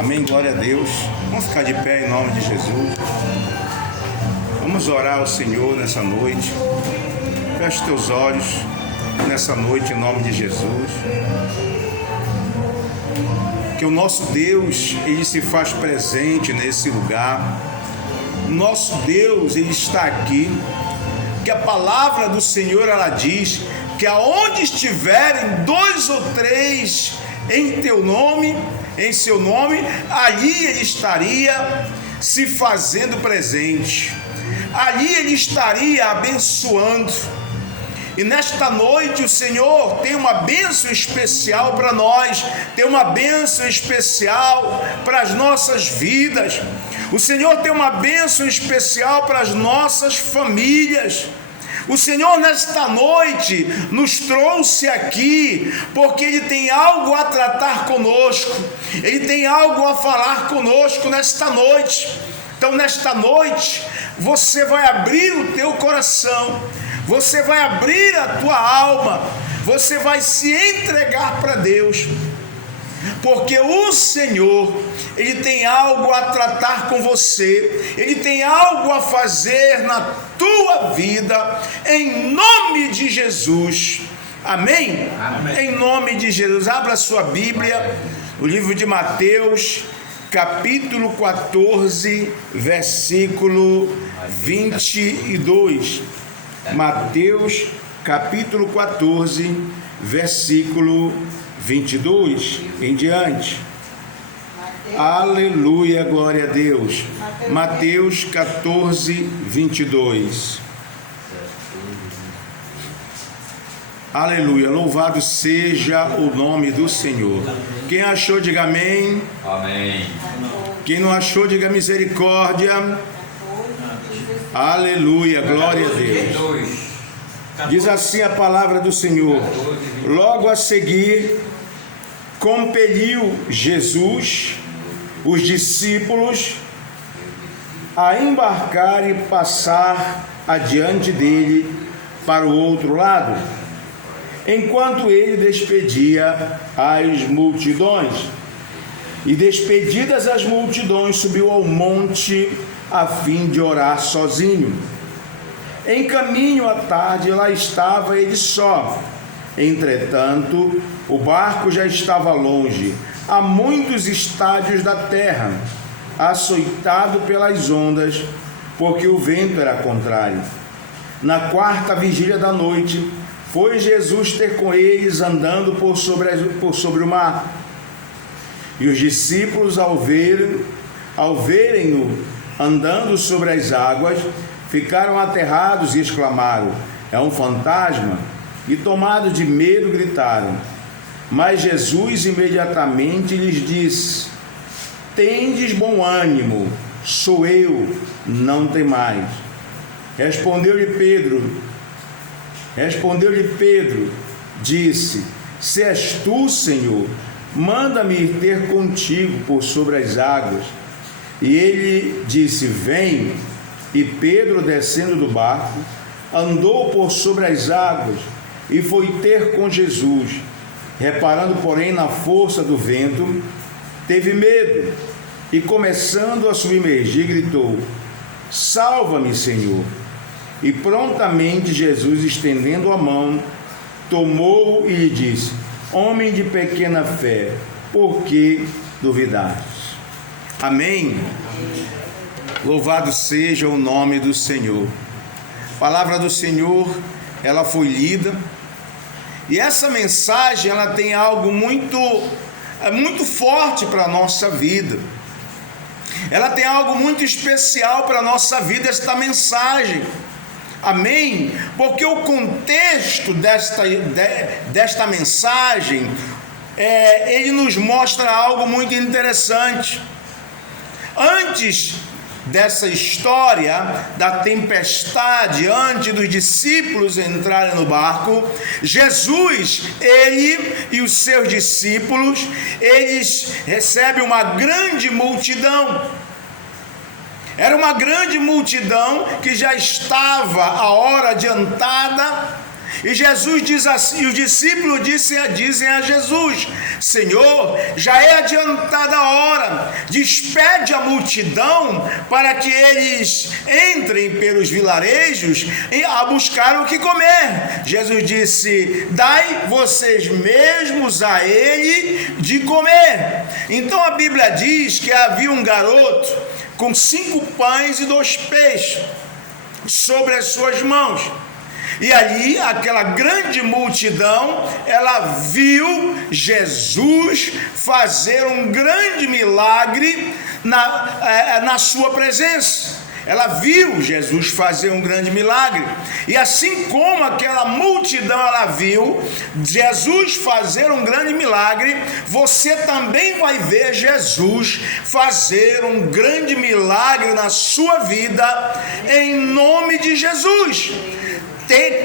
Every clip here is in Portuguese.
Amém, glória a Deus. Vamos ficar de pé em nome de Jesus. Vamos orar ao Senhor nessa noite. Feche teus olhos nessa noite em nome de Jesus. Que o nosso Deus, Ele se faz presente nesse lugar. O nosso Deus, Ele está aqui. Que a palavra do Senhor, ela diz que aonde estiverem 2 ou 3 em teu nome, em seu nome, ali Ele estaria se fazendo presente. Ali Ele estaria abençoando. E nesta noite o Senhor tem uma bênção especial para nós, tem uma bênção especial para as nossas vidas. O Senhor tem uma bênção especial para as nossas famílias. O Senhor nesta noite nos trouxe aqui porque Ele tem algo a tratar conosco, Ele tem algo a falar conosco nesta noite. Então nesta noite você vai abrir o teu coração, você vai abrir a tua alma, você vai se entregar para Deus, porque o Senhor, Ele tem algo a tratar com você, Ele tem algo a fazer na tua vida, em nome de Jesus, amém? Amém. Em nome de Jesus. Abra sua Bíblia, o livro de Mateus, capítulo 14, versículo 22. Mateus, capítulo 14, versículo 22 em diante. Aleluia, glória a Deus. Mateus 14, 22. Aleluia, louvado seja o nome do Senhor. Quem achou, diga amém. Amém. Quem não achou, diga misericórdia. Aleluia, glória a Deus. Diz assim a palavra do Senhor. Logo a seguir, compeliu Jesus os discípulos a embarcar e passar adiante dele para o outro lado, enquanto ele despedia as multidões. E despedidas as multidões, subiu ao monte a fim de orar sozinho. Em caminho à tarde, lá estava ele só. Entretanto, o barco já estava longe, a muitos estádios da terra, açoitado pelas ondas, porque o vento era contrário. Na 4ª vigília da noite, foi Jesus ter com eles andando por sobre o mar. E os discípulos, ao verem-no andando sobre as águas, ficaram aterrados e exclamaram: é um fantasma? E tomados de medo gritaram. Mas Jesus imediatamente lhes disse: tendes bom ânimo, sou eu, não temais. Respondeu-lhe Pedro, disse: se és tu, Senhor, manda-me ir ter contigo por sobre as águas. E ele disse: vem. E Pedro, descendo do barco, andou por sobre as águas e foi ter com Jesus. Reparando, porém, na força do vento, teve medo e, começando a submergir, gritou: salva-me, Senhor. E prontamente Jesus, estendendo a mão, tomou-o e lhe disse: homem de pequena fé, por que duvidastes? Amém. Louvado seja o nome do Senhor. A palavra do Senhor, ela foi lida, e essa mensagem, ela tem algo muito forte para a nossa vida. Ela tem algo muito especial para a nossa vida, esta mensagem. Amém? Porque o contexto desta mensagem, ele nos mostra algo muito interessante. Antes dessa história da tempestade, antes dos discípulos entrarem no barco, Jesus, ele e os seus discípulos, eles recebem uma grande multidão. Era uma grande multidão que já estava a hora adiantada E Jesus diz assim, e os discípulos dizem a Jesus: Senhor, já é adiantada a hora, despede a multidão para que eles entrem pelos vilarejos a buscar o que comer. Jesus disse: dai vocês mesmos a ele de comer. Então a Bíblia diz que havia um garoto com 5 pães e 2 peixes sobre as suas mãos. E ali, aquela grande multidão, ela viu Jesus fazer um grande milagre na sua presença. Ela viu Jesus fazer um grande milagre. E assim como aquela multidão ela viu Jesus fazer um grande milagre, você também vai ver Jesus fazer um grande milagre na sua vida, em nome de Jesus.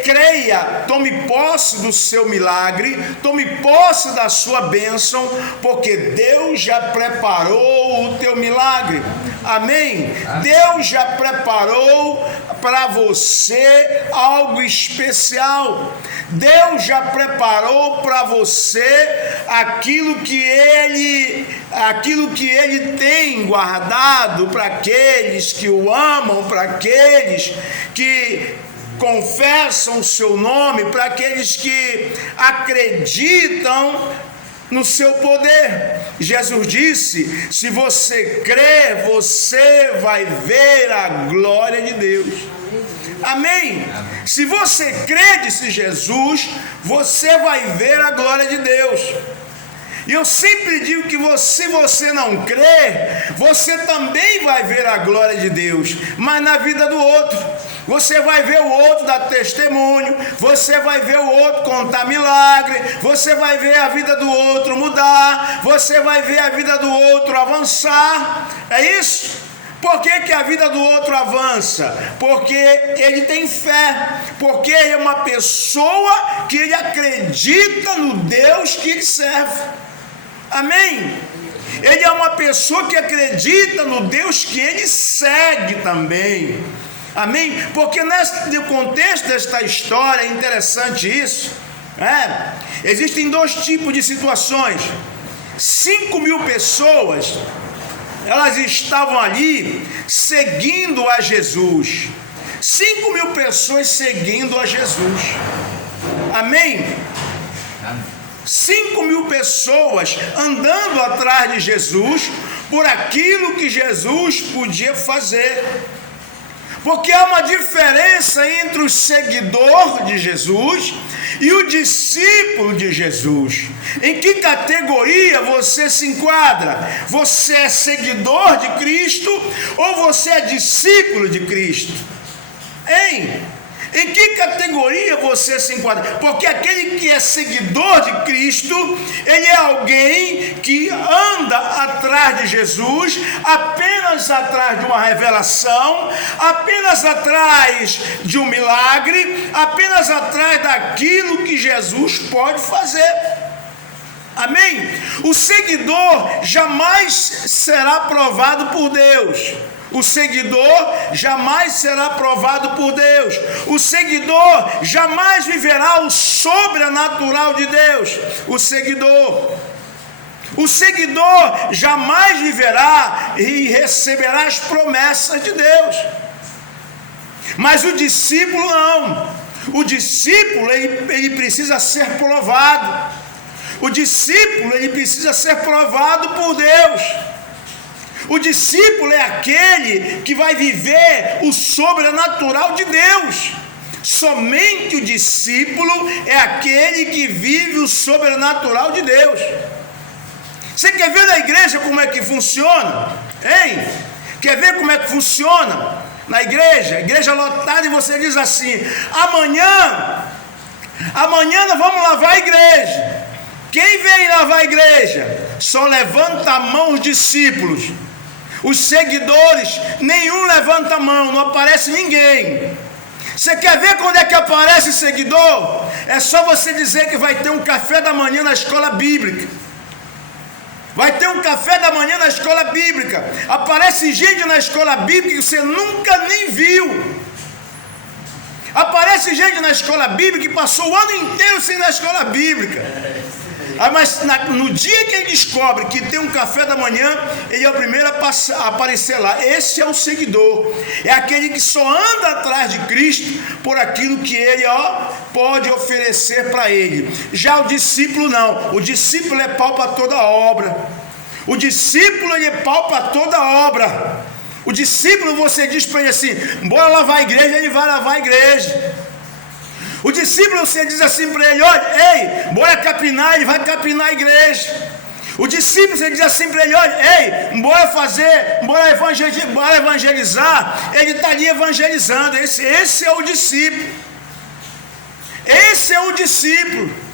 Creia, tome posse do seu milagre, tome posse da sua bênção, porque Deus já preparou o teu milagre. Amém? Deus já preparou para você algo especial. Deus já preparou para você aquilo que Ele tem guardado para aqueles que o amam, para aqueles que confessam o seu nome, para aqueles que acreditam no seu poder. Jesus disse: se você crer, você vai ver a glória de Deus. Amém? Se você crê, disse Jesus, você vai ver a glória de Deus. E eu sempre digo que se você não crer, você também vai ver a glória de Deus, mas na vida do outro. Você vai ver o outro dar testemunho, você vai ver o outro contar milagre, você vai ver a vida do outro mudar, você vai ver a vida do outro avançar. É isso? Por que a vida do outro avança? Porque ele tem fé, porque ele é uma pessoa que ele acredita no Deus que ele serve. Amém? Ele é uma pessoa que acredita no Deus que ele segue também. Amém? Porque no contexto desta história é interessante isso. Existem 2 tipos de situações. 5.000 pessoas, elas estavam ali seguindo a Jesus. 5.000 pessoas seguindo a Jesus. Amém? 5.000 pessoas andando atrás de Jesus por aquilo que Jesus podia fazer. Porque há uma diferença entre o seguidor de Jesus e o discípulo de Jesus. Em que categoria você se enquadra? Você é seguidor de Cristo ou você é discípulo de Cristo? Em que categoria você se enquadra? Porque aquele que é seguidor de Cristo, ele é alguém que anda atrás de Jesus, apenas atrás de uma revelação, apenas atrás de um milagre, apenas atrás daquilo que Jesus pode fazer. Amém? O seguidor jamais será provado por Deus. O seguidor jamais será provado por Deus. O seguidor jamais viverá o sobrenatural de Deus. O seguidor jamais viverá e receberá as promessas de Deus. Mas o discípulo não. O discípulo ele precisa ser provado. O discípulo ele precisa ser provado por Deus. O discípulo é aquele que vai viver o sobrenatural de Deus. Somente o discípulo é aquele que vive o sobrenatural de Deus. Você quer ver na igreja como é que funciona? Quer ver como é que funciona? Na igreja lotada, e você diz assim: amanhã nós vamos lavar a igreja. Quem vem lavar a igreja? Só levanta a mão os discípulos. Os seguidores, nenhum levanta a mão, não aparece ninguém. Você quer ver quando é que aparece seguidor? É só você dizer que vai ter um café da manhã na escola bíblica. Vai ter um café da manhã na escola bíblica. Aparece gente na escola bíblica que você nunca nem viu. Aparece gente na escola bíblica que passou o ano inteiro sem ir na escola bíblica. Mas no dia que ele descobre que tem um café da manhã, ele é o primeiro a aparecer lá. Esse é o seguidor, é aquele que só anda atrás de Cristo por aquilo que ele pode oferecer para ele. Já o discípulo não, o discípulo é pau para toda obra. O discípulo ele é pau para toda obra. O discípulo, você diz para ele assim: bora lavar a igreja, ele vai lavar a igreja. O discípulo, você diz assim para ele: olha, ei, bora capinar, ele vai capinar a igreja. O discípulo, você diz assim para ele: olha, ei, bora evangelizar, ele está ali evangelizando. Esse é o discípulo. Esse é o discípulo.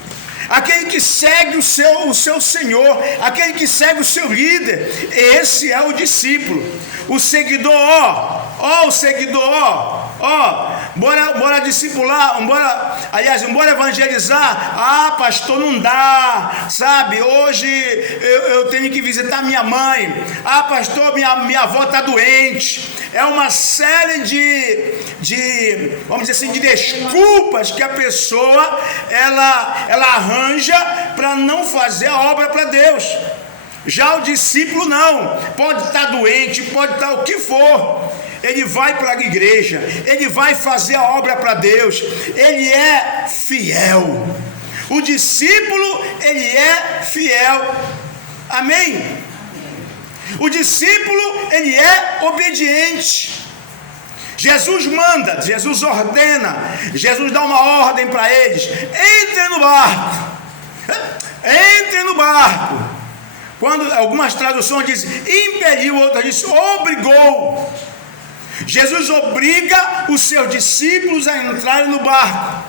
Aquele que segue o seu Senhor, aquele que segue o seu líder. Esse é o discípulo. O seguidor, o seguidor, bora discipular, bora evangelizar. Ah, pastor, não dá, sabe, hoje eu tenho que visitar minha mãe. Ah, pastor, minha avó está doente. É uma série vamos dizer assim, de desculpas que a pessoa ela arranja para não fazer a obra para Deus. Já o discípulo não, pode estar doente, pode estar o que for, ele vai para a igreja, ele vai fazer a obra para Deus, ele é fiel. O discípulo, ele é fiel. Amém? O discípulo, ele é obediente. Jesus manda, Jesus ordena, Jesus dá uma ordem para eles: entrem no barco. Entrem no barco. Quando algumas traduções dizem impeliu, outras dizem obrigou. Jesus obriga os seus discípulos a entrarem no barco,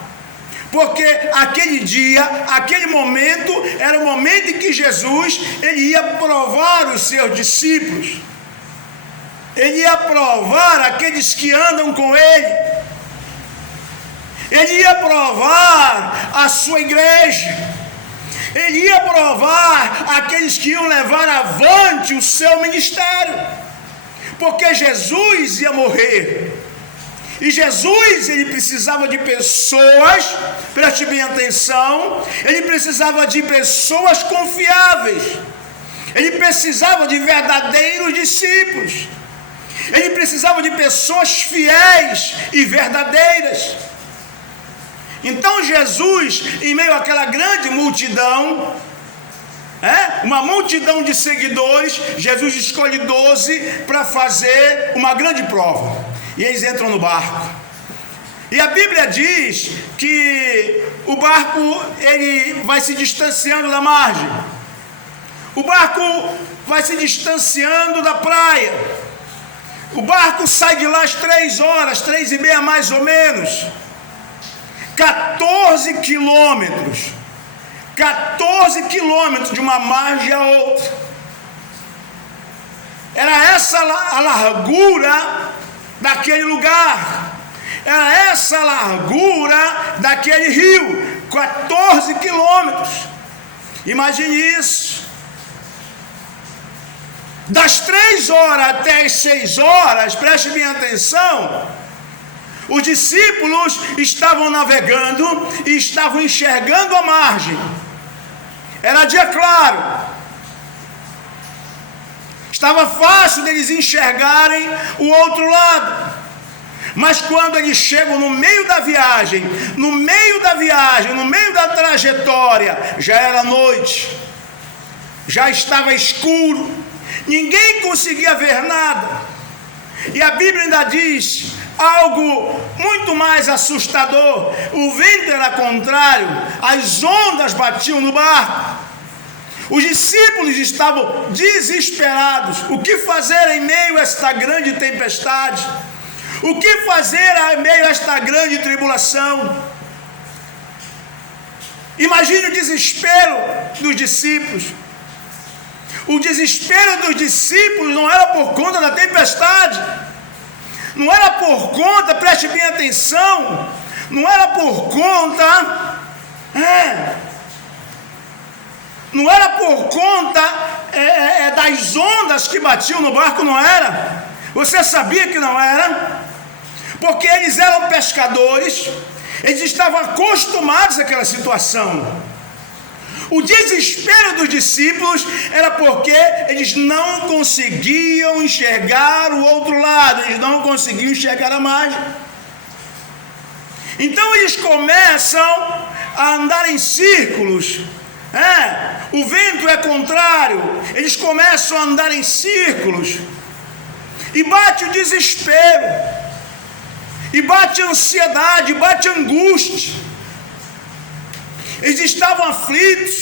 porque aquele dia, aquele momento, era o momento em que Jesus ele ia provar os seus discípulos, ele ia provar aqueles que andam com ele, ele ia provar a sua igreja, ele ia provar aqueles que iam levar avante o seu ministério, porque Jesus ia morrer, e Jesus ele precisava de pessoas, preste bem atenção, ele precisava de pessoas confiáveis, ele precisava de verdadeiros discípulos, ele precisava de pessoas fiéis e verdadeiras. Então Jesus, em meio àquela grande multidão, uma multidão de seguidores, Jesus escolhe 12 para fazer uma grande prova, e eles entram no barco, e a Bíblia diz que o barco ele vai se distanciando da margem, o barco vai se distanciando da praia, o barco sai de lá às 3 horas, 3:30 mais ou menos, 14 quilômetros de uma margem a outra. Era essa a largura daquele lugar, era essa a largura daquele rio, 14 quilômetros. Imagine isso. Das 3 horas até as 6 horas, preste bem atenção, os discípulos estavam navegando e estavam enxergando a margem. Era dia claro. Estava fácil deles enxergarem o outro lado. Mas quando eles chegam no meio da viagem, no meio da trajetória, já era noite. Já estava escuro. Ninguém conseguia ver nada. E a Bíblia ainda diz algo muito mais assustador: o vento era contrário, as ondas batiam no barco, os discípulos estavam desesperados. O que fazer em meio a esta grande tempestade? O que fazer em meio a esta grande tribulação? Imagine o desespero dos discípulos. O desespero dos discípulos não era por conta da tempestade, não era por conta, preste bem atenção, não era por conta, não era por conta das ondas que batiam no barco, não era. Você sabia que não era? porque eles eram pescadores, eles estavam acostumados àquela situação. O desespero dos discípulos era porque eles não conseguiam enxergar o outro lado, eles não conseguiam enxergar a margem. Então eles começam a andar em círculos. O vento é contrário, eles começam a andar em círculos, e bate o desespero, e bate a ansiedade, bate a angústia. Eles estavam aflitos,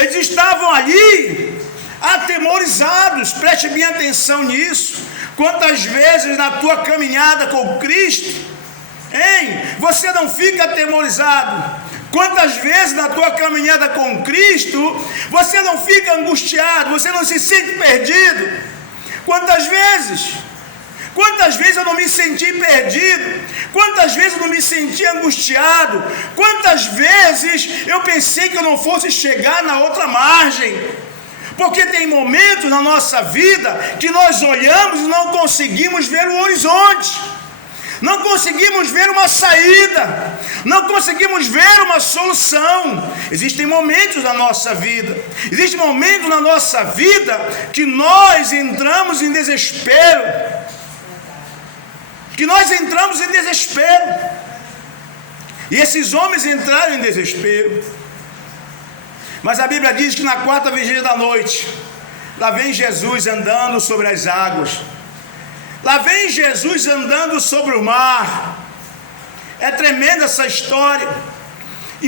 eles estavam ali atemorizados. Preste bem atenção nisso. Quantas vezes na tua caminhada com Cristo, você não fica atemorizado? Quantas vezes na tua caminhada com Cristo você não fica angustiado, você não se sente perdido? Quantas vezes? Quantas vezes eu não me senti perdido? Quantas vezes eu não me senti angustiado? Quantas vezes eu pensei que eu não fosse chegar na outra margem? Porque tem momentos na nossa vida que nós olhamos e não conseguimos ver o horizonte, não conseguimos ver uma saída, não conseguimos ver uma solução. Existem momentos na nossa vida, existem momentos na nossa vida que nós entramos em desespero, e esses homens entraram em desespero. Mas a Bíblia diz que na quarta vigília da noite, lá vem Jesus andando sobre as águas, lá vem Jesus andando sobre o mar. É tremenda essa história.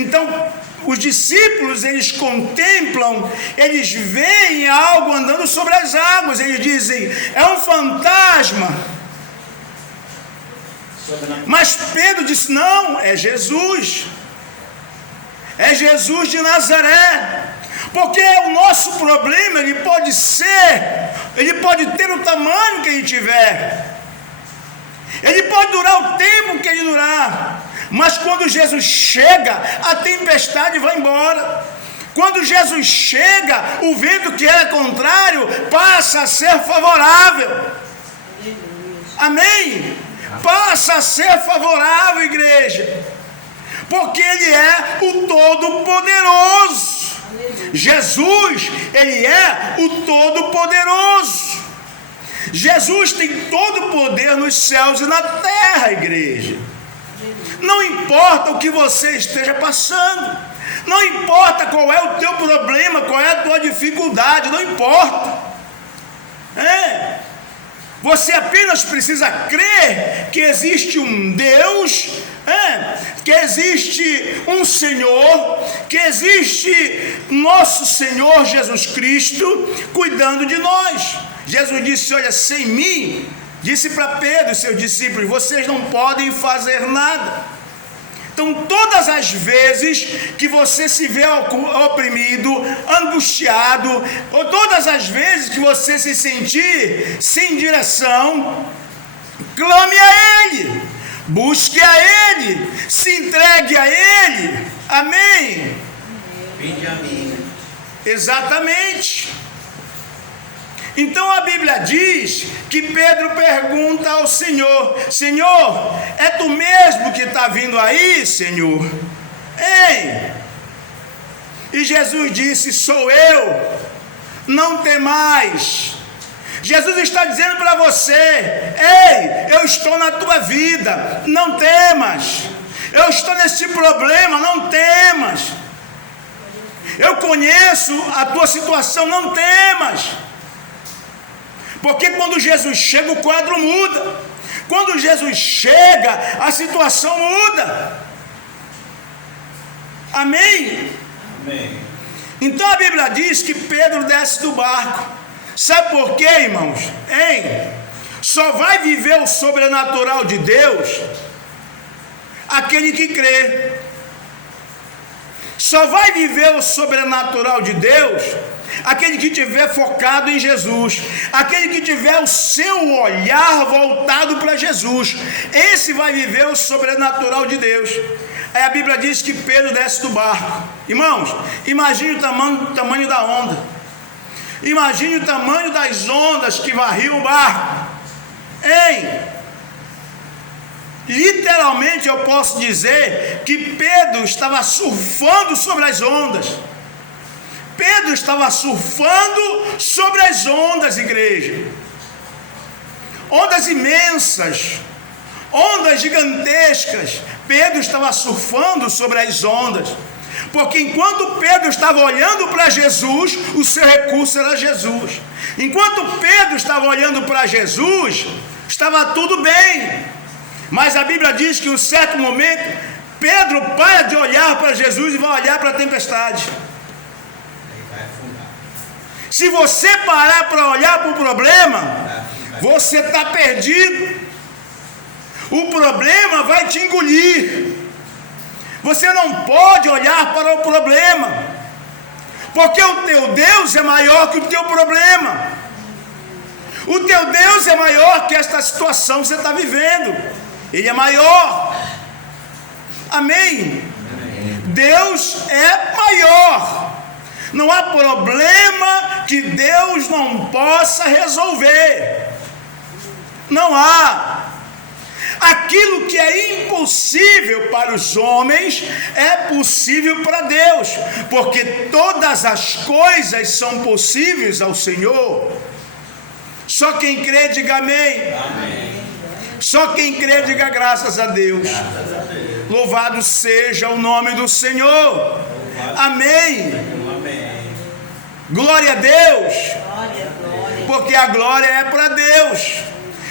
Então os discípulos, eles contemplam, eles veem algo andando sobre as águas, eles dizem: é um fantasma. Mas Pedro disse: não, é Jesus. É Jesus de Nazaré. Porque o nosso problema, ele pode ter o tamanho que ele tiver, ele pode durar o tempo que ele durar, mas quando Jesus chega, a tempestade vai embora. Quando Jesus chega, o vento que era contrário passa a ser favorável. Amém? Passa a ser favorável, igreja, porque ele é o Todo-Poderoso. Jesus, ele é o Todo-Poderoso. Jesus tem todo o poder nos céus e na terra, igreja. Não importa o que você esteja passando, não importa qual é o teu problema, qual é a tua dificuldade, não importa. Você apenas precisa crer que existe um Deus, que existe um Senhor, que existe nosso Senhor Jesus Cristo cuidando de nós. Jesus disse: olha, sem mim, disse para Pedro e seus discípulos, vocês não podem fazer nada. Então, todas as vezes que você se vê oprimido, angustiado, ou todas as vezes que você se sentir sem direção, clame a Ele, busque a Ele, se entregue a Ele. Amém? Vinde a mim. Exatamente. Então a Bíblia diz que Pedro pergunta ao Senhor: Senhor, é tu mesmo que está vindo aí, Senhor? E Jesus disse: sou eu, não temais. Jesus está dizendo para você: eu estou na tua vida, não temas. Eu estou nesse problema, não temas. Eu conheço a tua situação, não temas. Porque quando Jesus chega, o quadro muda. Quando Jesus chega, a situação muda. Amém? Amém. Então a Bíblia diz que Pedro desce do barco. Sabe por quê, irmãos? Só vai viver o sobrenatural de Deus aquele que crê. Só vai viver o sobrenatural de Deus aquele que estiver focado em Jesus, aquele que tiver o seu olhar voltado para Jesus. Esse vai viver o sobrenatural de Deus. Aí a Bíblia diz que Pedro desce do barco. Irmãos, imagine o tamanho da onda, imagine o tamanho das ondas que varriam o barco. Literalmente eu posso dizer que Pedro estava surfando sobre as ondas. Pedro estava surfando sobre as ondas, igreja. Ondas imensas, ondas gigantescas. Pedro estava surfando sobre as ondas. Porque enquanto Pedro estava olhando para Jesus, o seu recurso era Jesus. Enquanto Pedro estava olhando para Jesus, estava tudo bem. Mas a Bíblia diz que em um certo momento, Pedro para de olhar para Jesus e vai olhar para a tempestade. Se você parar para olhar para o problema, você está perdido. O problema vai te engolir. Você não pode olhar para o problema, porque o teu Deus é maior que o teu problema. O teu Deus é maior que esta situação que você está vivendo. Ele é maior. Amém? Deus é maior. Não há problema que Deus não possa resolver. Não há. Aquilo que é impossível para os homens é possível para Deus, porque todas as coisas são possíveis ao Senhor. Só quem crê, diga amém. Amém. Só quem crê, diga graças a Deus. Louvado seja o nome do Senhor. Amém. Glória a Deus. Porque a glória é para Deus.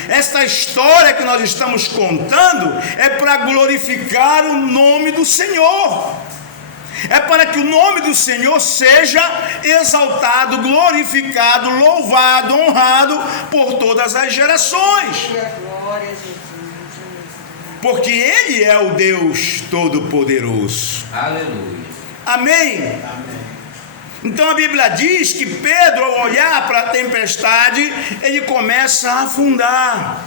Esta história que nós estamos contando é para glorificar o nome do Senhor. É para que o nome do Senhor seja exaltado, glorificado, louvado, honrado por todas as gerações. Porque Ele é o Deus Todo-Poderoso. Aleluia. Amém? Então a Bíblia diz que Pedro, ao olhar para a tempestade, ele começa a afundar.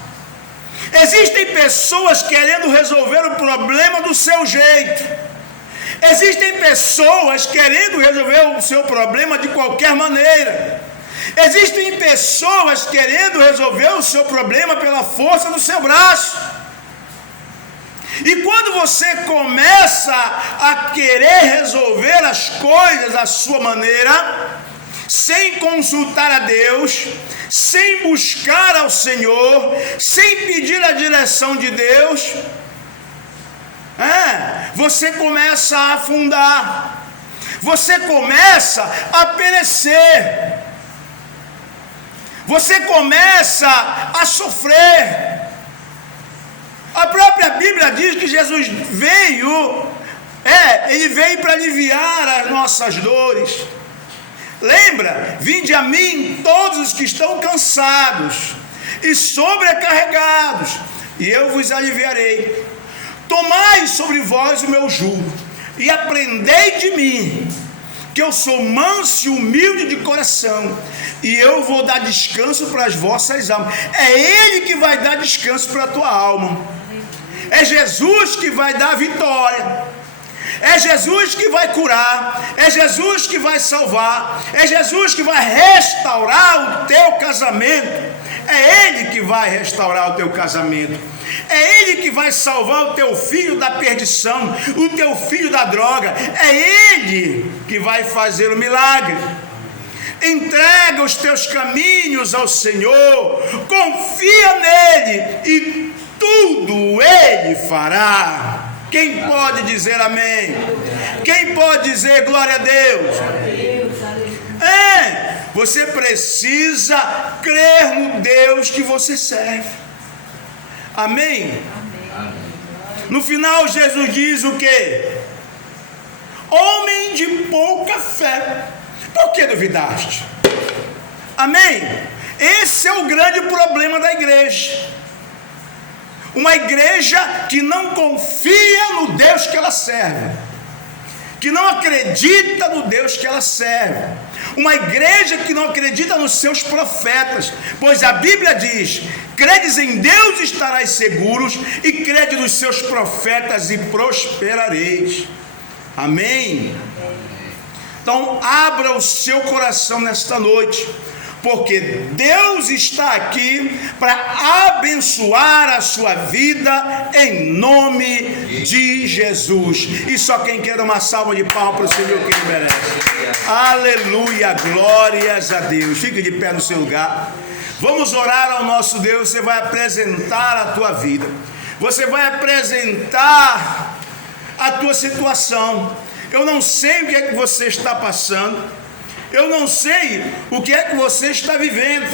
Existem pessoas querendo resolver o problema do seu jeito. Existem pessoas querendo resolver o seu problema de qualquer maneira. Existem pessoas querendo resolver o seu problema pela força do seu braço. E quando você começa a querer resolver as coisas à sua maneira, sem consultar a Deus, sem buscar ao Senhor, sem pedir a direção de Deus, você começa a afundar, você começa a perecer, você começa a sofrer. A própria Bíblia diz que Jesus veio, Ele veio para aliviar as nossas dores. Lembra? Vinde a mim todos os que estão cansados e sobrecarregados, e eu vos aliviarei. Tomai sobre vós o meu jugo e aprendei de mim, que eu sou manso e humilde de coração, e eu vou dar descanso para as vossas almas. É Ele que vai dar descanso para a tua alma. É Jesus que vai dar vitória. É Jesus que vai curar. É Jesus que vai salvar. É Jesus que vai restaurar o teu casamento. É Ele que vai restaurar o teu casamento. É Ele que vai salvar o teu filho da perdição, o teu filho da droga. É Ele que vai fazer o milagre. Entrega os teus caminhos ao Senhor, confia nele e tudo Ele fará. Quem pode dizer amém? Quem pode dizer glória a Deus? Você precisa crer no Deus que você serve. Amém? No final Jesus diz o quê? Homem de pouca fé, por que duvidaste? Amém? Esse é o grande problema da igreja. Uma igreja que não confia no Deus que ela serve, que não acredita no Deus que ela serve. Uma igreja que não acredita nos seus profetas, pois a Bíblia diz: credes em Deus e estarás seguros, e crede nos seus profetas e prosperareis. Amém? Então abra o seu coração nesta noite, porque Deus está aqui para abençoar a sua vida em nome de Jesus. E só quem quer uma salva de palmas para o Senhor que ele merece. Aleluia, glórias a Deus. Fique de pé no seu lugar. Vamos orar ao nosso Deus. Você vai apresentar a tua vida, você vai apresentar a tua situação. Eu não sei o que é que você está passando, eu não sei o que é que você está vivendo,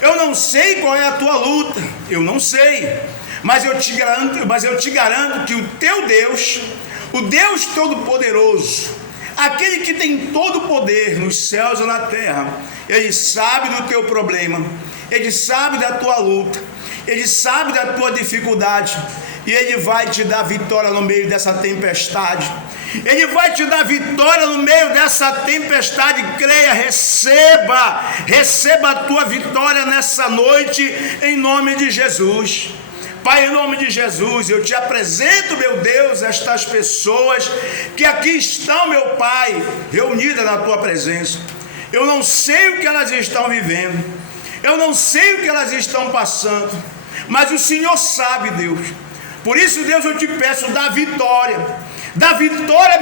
eu não sei qual é a tua luta, eu não sei, mas eu te garanto que o teu Deus, o Deus Todo-Poderoso, aquele que tem todo o poder nos céus e na terra, ele sabe do teu problema, ele sabe da tua luta, ele sabe da tua dificuldade, e ele vai te dar vitória no meio dessa tempestade. Ele vai te dar vitória no meio dessa tempestade. Creia, receba a tua vitória nessa noite, em nome de Jesus. Pai, em nome de Jesus, eu te apresento, meu Deus, estas pessoas que aqui estão, meu Pai, reunidas na tua presença. Eu não sei o que elas estão vivendo, eu não sei o que elas estão passando, mas o Senhor sabe, Deus. Por isso, Deus, eu te peço, dá vitória,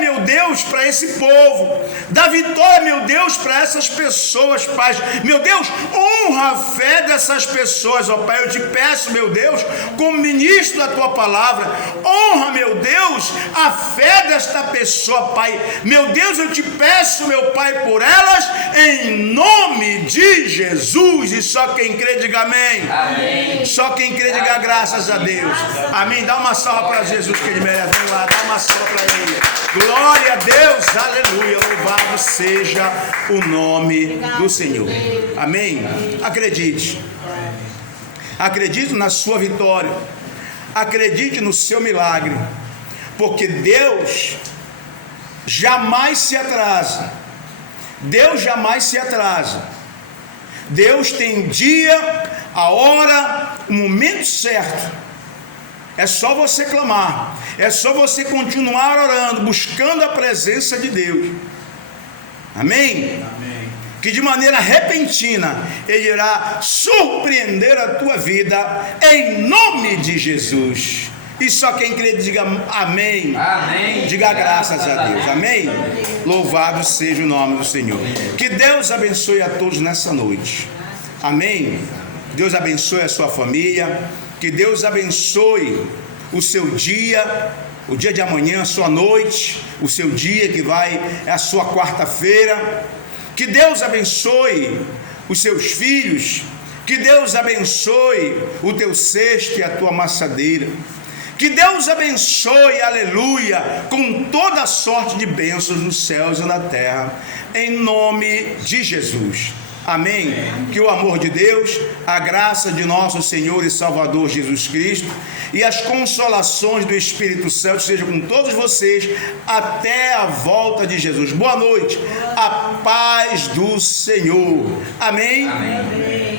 meu Deus, para esse povo, dá vitória, meu Deus, para essas pessoas, Pai, meu Deus, honra a fé dessas pessoas, ó Pai, eu te peço, meu Deus, como ministro da tua palavra, honra, meu Deus, a fé desta pessoa, Pai, meu Deus, eu te peço, meu Pai, por elas, em nome de Jesus. E só quem crê, diga amém. Amém. Só quem crê, diga graças a Deus. Amém. Dá uma salva para Jesus que ele merece. Vamos lá, dá uma salva para ele. Glória a Deus, aleluia. Louvado seja o nome do Senhor. Amém. Acredite. Acredite na sua vitória. Acredite no seu milagre. Porque Deus jamais se atrasa. Deus jamais se atrasa. Deus tem o dia, a hora, o momento certo. É só você clamar, é só você continuar orando, buscando a presença de Deus. Amém? Amém. Que de maneira repentina Ele irá surpreender a tua vida em nome de Jesus. E só quem crê diga amém. Amém. Diga graças a Deus. Amém? Louvado seja o nome do Senhor. Que Deus abençoe a todos nessa noite. Amém? Deus abençoe a sua família. Que Deus abençoe o seu dia, o dia de amanhã, a sua noite, o seu dia que é a sua quarta-feira. Que Deus abençoe os seus filhos. Que Deus abençoe o teu cesto e a tua amassadeira. Que Deus abençoe, aleluia, com toda sorte de bênçãos nos céus e na terra, em nome de Jesus. Amém? Que o amor de Deus, a graça de nosso Senhor e Salvador Jesus Cristo e as consolações do Espírito Santo sejam com todos vocês até a volta de Jesus. Boa noite, a paz do Senhor. Amém? Amém.